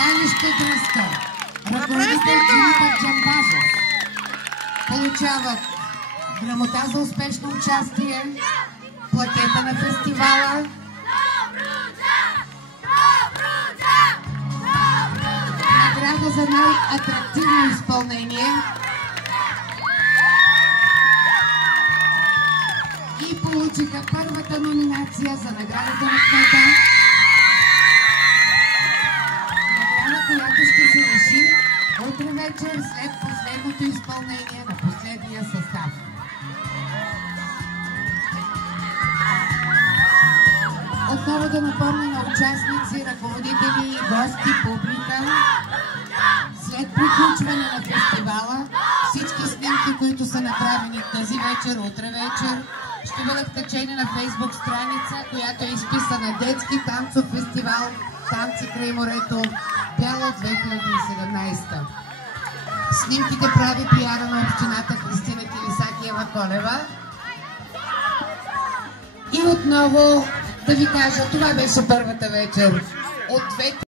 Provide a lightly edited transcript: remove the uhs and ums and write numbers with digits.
пристанище Дръзка, ръководител Димитър Джамбазов, получават грамота за успешно участие, плакета на фестивала, награда за най-атрактивно изпълнение и получиха първата номинация за наградата на кмета. Награда, която ще се реши утре вечер след последното изпълнение на последния състав. Отново да напомня на участници, ръководители и гости, публика, след приключване на фестивала, всички снимки, които са направени тази вечер, утре вечер, ще бъдат качени на Фейсбук страница, която е изписана Детски танцов фестивал Танци край морето Бяла 2017. Снимките прави пиара на общината Христина Килисакиева-Колева. И отново да ви кажа, това беше първата вечер от двете